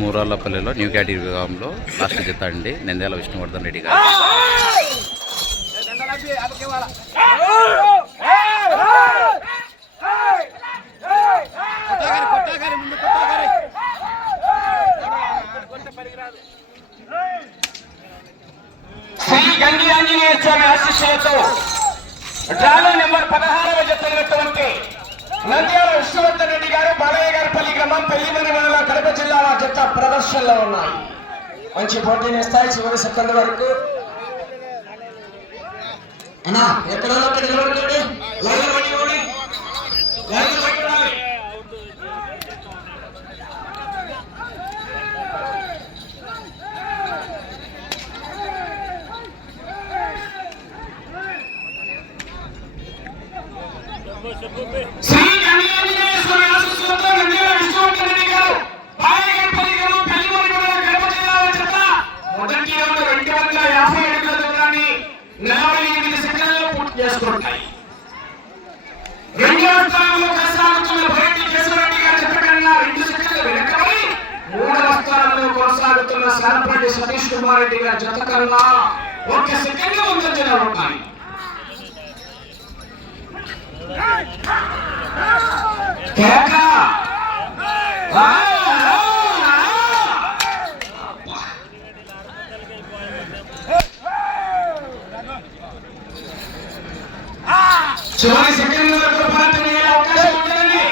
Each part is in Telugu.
మూరాళ్ళపల్లిలో న్యూ కేటగిరీ విభాగంలో లాస్ట్ జత అండి. నంద్యాల విష్ణువర్ధన్ రెడ్డి గారు. శ్రీ గంగి ఆంజనేయ స్వామి ఆశీస్సులతో డ్రాలో నెంబర్ 16వ జతైనటువంటి నంద్యాల విష్ణువర్ధన్ రెడ్డి గారు, బాలయ్య గారిపల్లి గ్రామం, పెళ్లిమని మండలం, కడప జిల్లా జత ప్రదర్శనలో ఉన్నాయి. మంచి పోటీని ఇస్తాయి చివరి సెకండ్ వరకు. అన్నా ఎక్కడ నిలబడుతుంది శ్రీ గంగి ఆంజనేయ స్వామి ఆశీస్సులతో నంద్యాల విష్ణువర్ధన్ రెడ్డి గారు, బాలయ్య గారిపల్లి గ్రామం, పెళ్లిమని మండలం, కడప జిల్లా జత మొదటి రౌండ్ 250 అడుగుల దూరాన్ని 48 సెకండ్లలో పూర్తి చేసుకుంటాయి. రెండవ స్థానంలో కొనసాగుతున్న భరెడ్డి కేశవరెడ్డి గారి జత కన్నా 2 సెకండ్లు వెనకబడి మూడవ స్థానంలో కొనసాగుతున్న సారపల్లి సతీష్ కుమార్ రెడ్డి గారి జత కన్నా 1 సెకండ్ ముందంజలో ఉన్నాయి. చివరి సెకండ్ వరకు పోరాటం అయ్యే అవకాశం ఉంటుందండి.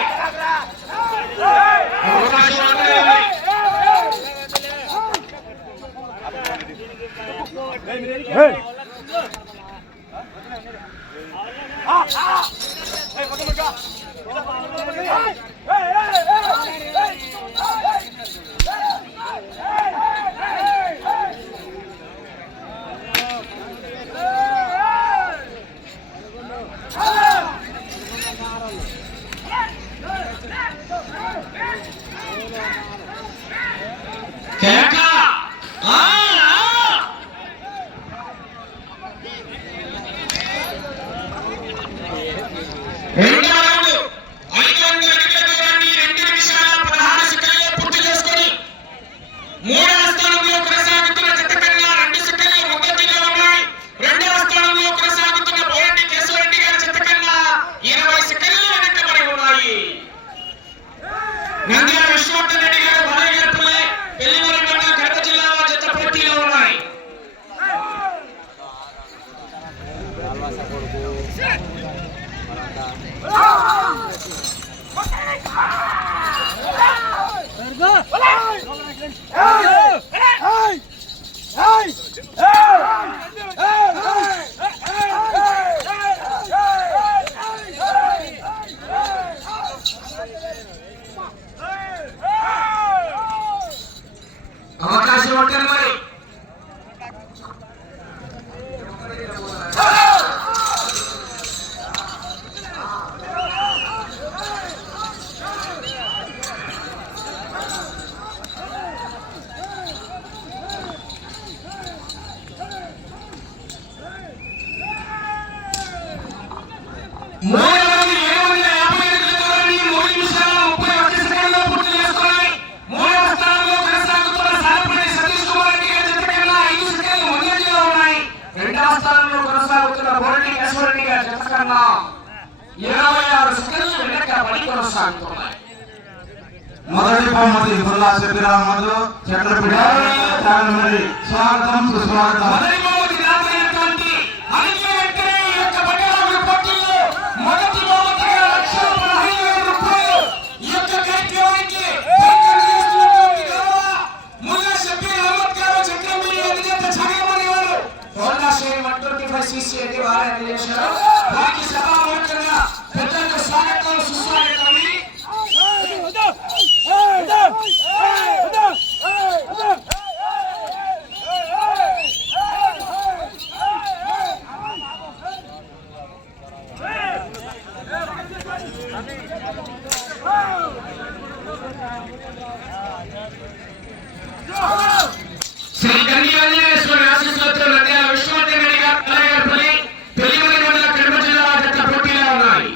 నంద్యాల విష్ణువర్ధన్ రెడ్డి గారు, బాలయ్య గారిపల్లి, పెళ్లిమని మండలం, కడప జిల్లా జత పోటీలో ఉన్నాయి. అవకాశం ఉంటుంది మరి. కొనసాగుతున్న బోరెడ్డి కేశవరెడ్డి గారి జత కన్నా 26 సెకండ్లు వెనకబడి కొనసాగుతున్నాయి. మొదటి బహుమతి బుర్లా షబీర్ అహ్మద్ చక్రపీఠ స్వాగతం సుస్వాగతం. మొదటి బహుమతి రాబోయేటువంటి అనిల్ వెంకటే యొక్క బట్టల పోటీలో మొదటి బహుమతిగా 1,15,000 రూపాయలు ఈ యొక్క కార్యక్రమానికి ముల్లా షబీర్ అహ్మద్ గారు చక్రపీఠ అధినేత ఛాయామణి వారు హోండా షేర్ 125 cc అంటే వారే అందజేశారు. వారికి సభాముఖంగా పెద్దలకు స్వాగతం సుస్వాగతం. శ్రీ గంగి ఆంజనేయ స్వామి ఆశీస్సులతో నంద్యాల విష్ణువర్ధన్ రెడ్డి గారు, బాలయ్య గారిపల్లి, పెళ్లిమని మండలం, కడప జిల్లా జత పోటీలో ఉన్నాయి.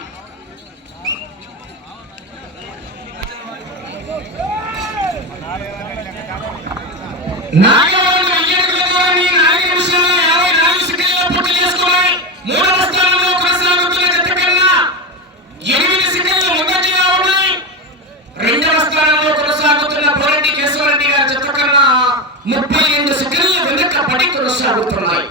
కొనసాగుతున్నాయి.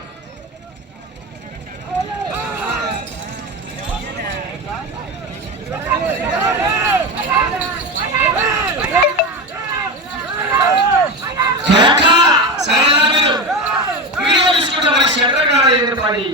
వీడియో తీసుకుంటే మరి షట్టర్ కాదు పడి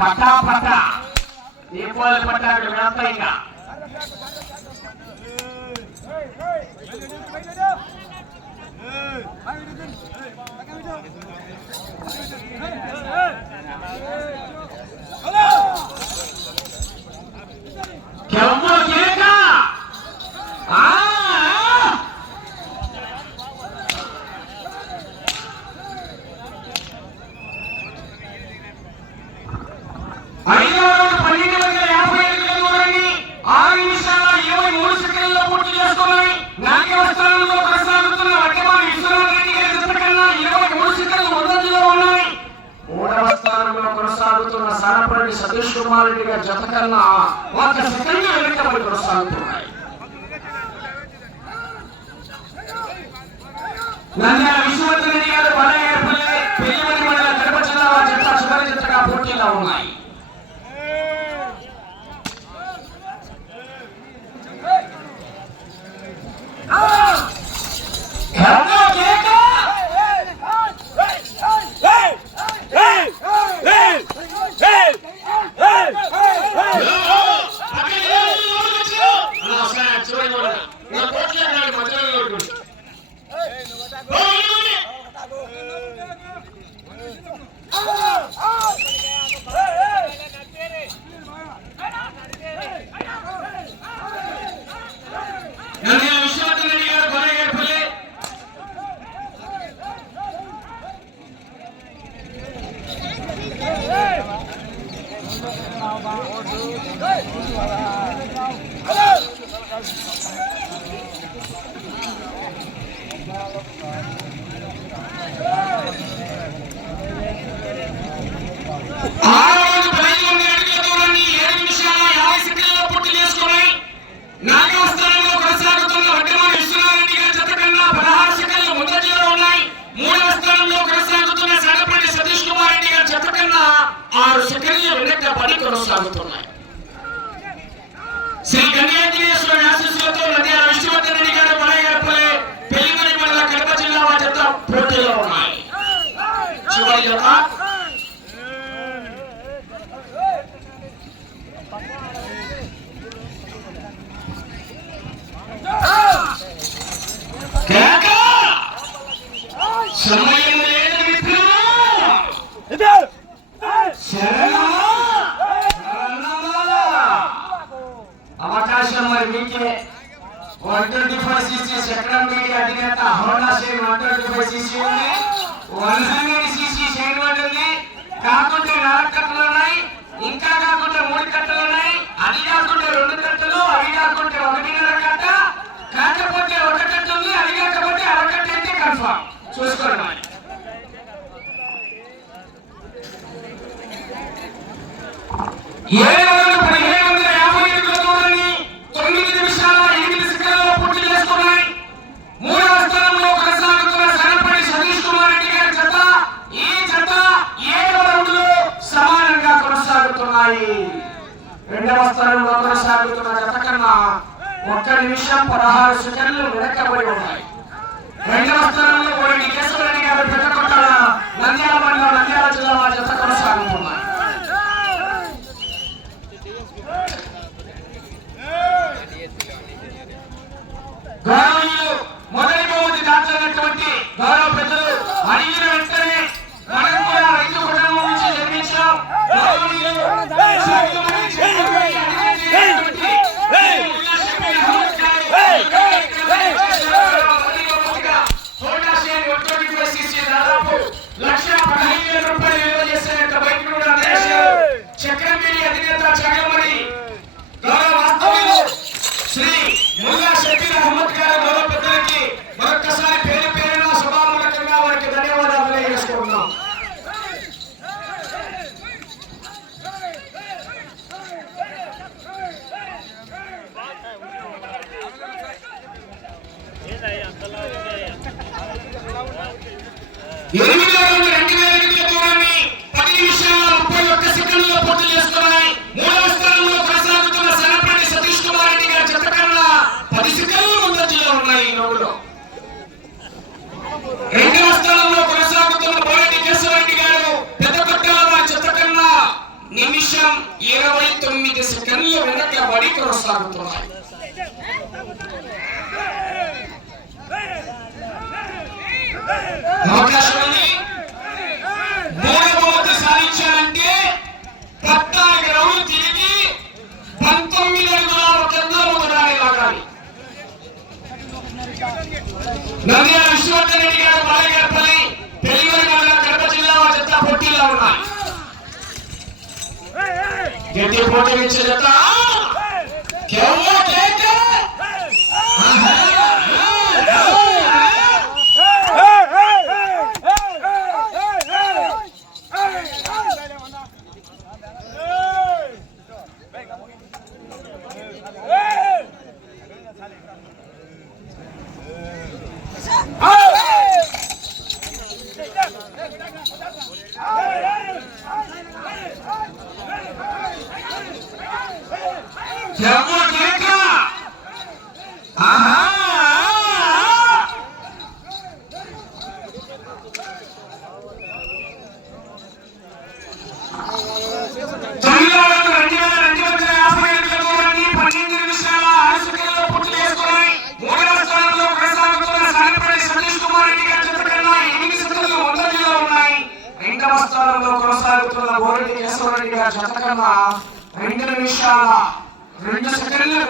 పట్టా పట్టా దీపావళి పట్టాడు వెళ్తా ఇంకా కొనసాగుతున్న సానపల్లి సతీష్ కుమార్ రెడ్డి గారి జత కన్నా ఒక సెకండ్ వెనుకబడి కొనసాగుతున్నాయి. నంద్యాల విశ్వనాథ్ రెడ్డి గారు బాలయ్యపల్లి పెళ్లిమని మండల కడప జిల్లా జత చివరి జతగా పోటీలో ఉన్నాయి. కొనసాగుతున్నాయి. శ్రీ గంగాంజనేశ్వరి ఆశీస్సులతో నంద్యాల విష్ణువర్ధన్ రెడ్డి గారు బాలయ్యపల్లి పెళ్లిమని మండల కడప జిల్లా జత పోటీలో ఉన్నాయి. చివరి జత సమయం లేదు మిత్రులు, అవకాశం మరి మీకే. 125cc చక్రం మీడియా అధినేత హోండా షైన్ 125cc ఉంది, 100cc షైన్ ఉంది. కాకుంటే 4 కట్టలు ఉన్నాయి, ఇంకా కాకుంటే 3 కట్టలు ఉన్నాయి, అది కాకుంటే 2 కట్టలు, అవి కాకుంటే 1.5 కట్ట, కాకపోతే 1 కట్ట ఉంది, అది కాకపోతే అరకట్ట అయితే కన్ఫర్మ్ చూసుకోండి. 750 దూరాన్ని 9 నిమిషాల 8 సెకండ్లలో పూర్తి చేసుకున్నాయి. 3వ స్థానంలో కొనసాగుతున్న సనపల్లి సతీష్ కుమార్ రెడ్డి గారి జత ఈ జత 7వ రౌండ్లో సమానంగా కొనసాగుతున్నాయి. 2వ స్థానంలో కొనసాగుతున్న జత కన్నా 1 నిమిషం 16 సెకండ్లు వెనకబడి ఉన్నాయి. 2వ స్థానంలో కోరెడ్డి కేశవరెడ్డి గారు పెద్దకొట్టాల నంద్యాల మండలం నంద్యాల జిల్లా జత కొనసాగుతున్నాయి. గౌరవనీయులు మొదటి బహుమతి దాచినటువంటి గౌరవ పెద్దలు అడిగిన వెంటనే మనం కూడా రైతు కుటుంబం నుంచి జన్మించాం. గౌరవనీయులు దాదాపు 1,15,000 రూపాయలు విలువ చేసే బైక్ కూడా 8వ రౌండ్ 2000 అడుగుల దూరాన్ని 10 నిమిషాల 31 సెకండ్లలో పూర్తి చేసుకున్నాయి. 3వ స్థానంలో కొనసాగుతున్న సనపల్లి సతీష్ కుమార్ రెడ్డి గారి జత కన్నా 10 సెకండ్ల ముందంజలో ఉన్నాయి ఈ రౌండ్లో. 2వ స్థానంలో కొనసాగుతున్న బోరెడ్డి కేశవరెడ్డి గారు పెద్ద కొట్టాల వారి జత కన్నా నిమిషం 29 సెకండ్ల వెనకబడి కొనసాగుతున్నాయి. అవకాశం ఉంది. 3వ బహుమతి సాధించాలంటే 14 రౌండ్లు తిరిగి 19 అడుగుల 1 అంగుళం దూరాన్ని లాగాలి. నంద్యాల విశ్వవర్ధన్ రెడ్డి గారు బాలయ్యపల్లి పెళ్లిమరి మండలం కడప జిల్లా వారి జత పోటీలో ఉన్నాయి. గట్టి పోటీ ఇచ్చే జత కొనసాగుతున్న బోరెడ్డి కేశవరెడ్డి గారి జత కన్నా 2 నిమిషాల 2 సెకండ్ల